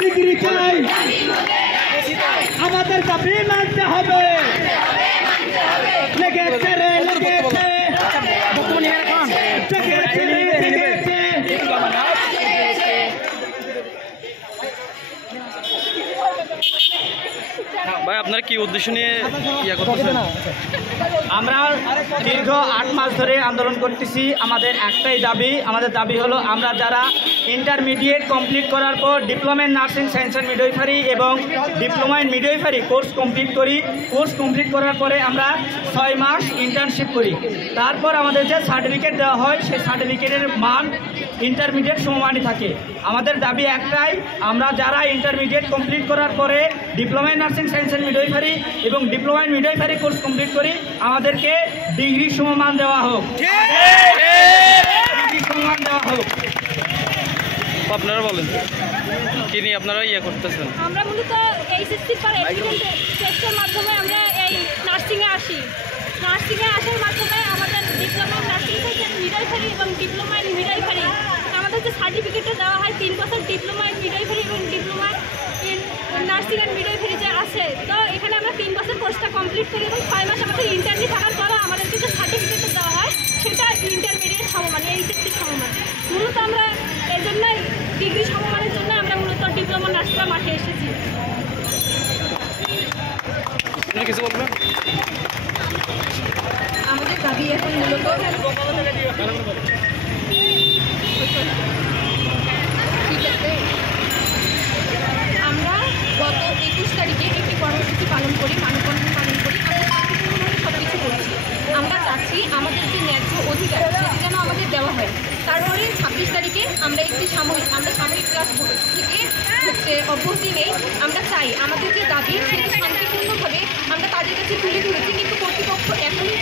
Degree চাই, আমাদের দাবি মানতে হবে। লেগেছে রে লেগেছে, ভাই আপনারা কি উদ্দেশ্য নিয়ে ইয়া করতেছেন? আমরা দীর্ঘ 8 মাস ধরে আন্দোলন করতেছি। আমাদের একটাই দাবি, আমাদের দাবি হলো আমরা যারা ইন্টারমিডিয়েট কমপ্লিট করার পর diploma in nursing science and midwifery এবং diploma in midwifery course complete করি, কোর্স কমপ্লিট করার পরে আমরা 6 মাস ইন্টার্নশিপ করি। তারপর আমাদের যে সার্টিফিকেট দেওয়া হয় সেই সার্টিফিকেটের মান ইন্টারমিডিয়েট সমমানই থাকে। আমাদের দাবি একটাই, আমরা যারা ইন্টারমিডিয়েট কমপ্লিট করার পরে diploma in nursing science and midwifery এবং diploma in midwifery course complete করি, আমাদেরকে ডিগ্রি সমমান দেওয়া হোক, ডিগ্রি সমমান দেওয়া হোক। আপনারা বলেন কি নিয়ে আপনারা ইয়ে করতেছেন? আমরা মূলত এইচএসসির পর টেস্টের মাধ্যমে আমরা এই নার্সিংয়ে আসি। নার্সিংয়ে আসার মাধ্যমে আমাদের ডিপ্লোমা নার্সিং মিডওয়াইফারি এবং ডিপ্লোমা ইন মিডওয়াইফারি আমাদের যে সার্টিফিকেটটা দেওয়া হয় 3 বছর ডিপ্লোমা ইন মিডওয়াইফারি এবং diploma in nursing and midwifery যে আছে, তো এখানে আমরা 3 বছর কোর্সটা কমপ্লিট করি এবং 6 মাস আমাদের ইন্টারভিউ থাকার পরও আমাদেরকে যে সার্টিফিকেটটা দেওয়া হয় সেটা ইন্টারমিডিয়েট সমমান, এইচএসসি সমমান। মূলত আমরা এই জন্য ডিগ্রি সমমানের জন্য আমরা মূলত ডিপ্লোমা নার্সরা মাঠে এসেছি। কিছু বলবেন? আমাদের দাবি এখন মূলত ঠিক আছে, আমরা গত 21 তারিখে একটি কর্মসূচি পালন করি, মানববন্ধন পালন করি। আমরা শান্তিপূর্ণভাবে সব কিছু করছি। আমরা চাচ্ছি আমাদের যে ন্যায্য অধিকার সেটি যেন আমাদের দেওয়া হয়। তারপরে 26 তারিখে আমরা একটি সাময়িক ক্লাস থেকে অব্যাহতি নেই। আমরা চাই আমাদের যে দাবি সেটি শান্তিপূর্ণভাবে আমরা তাদের কাছে তুলে ধরেছি, কিন্তু কর্তৃপক্ষ এখনও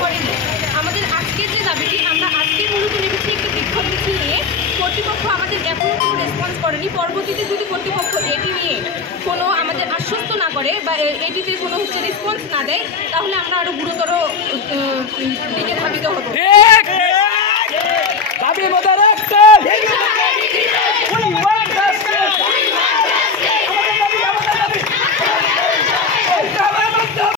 করেনি। আমাদের আজকের যে দাবিটি, আমরা আজকে মূলত নেমেছি একটি বিক্ষোভ মিছিল নিয়ে। কর্তৃপক্ষ আমাদের এখনও কোনো রেসপন্স করেনি। পরবর্তীতে যদি কর্তৃপক্ষ এটি নিয়ে কোনো আমাদের আশ্বস্ত না করে বা এটিতে কোনো রেসপন্স না দেয়, তাহলে আমরা আরও গুরুতর দিকে ধাবিত হব। দাবি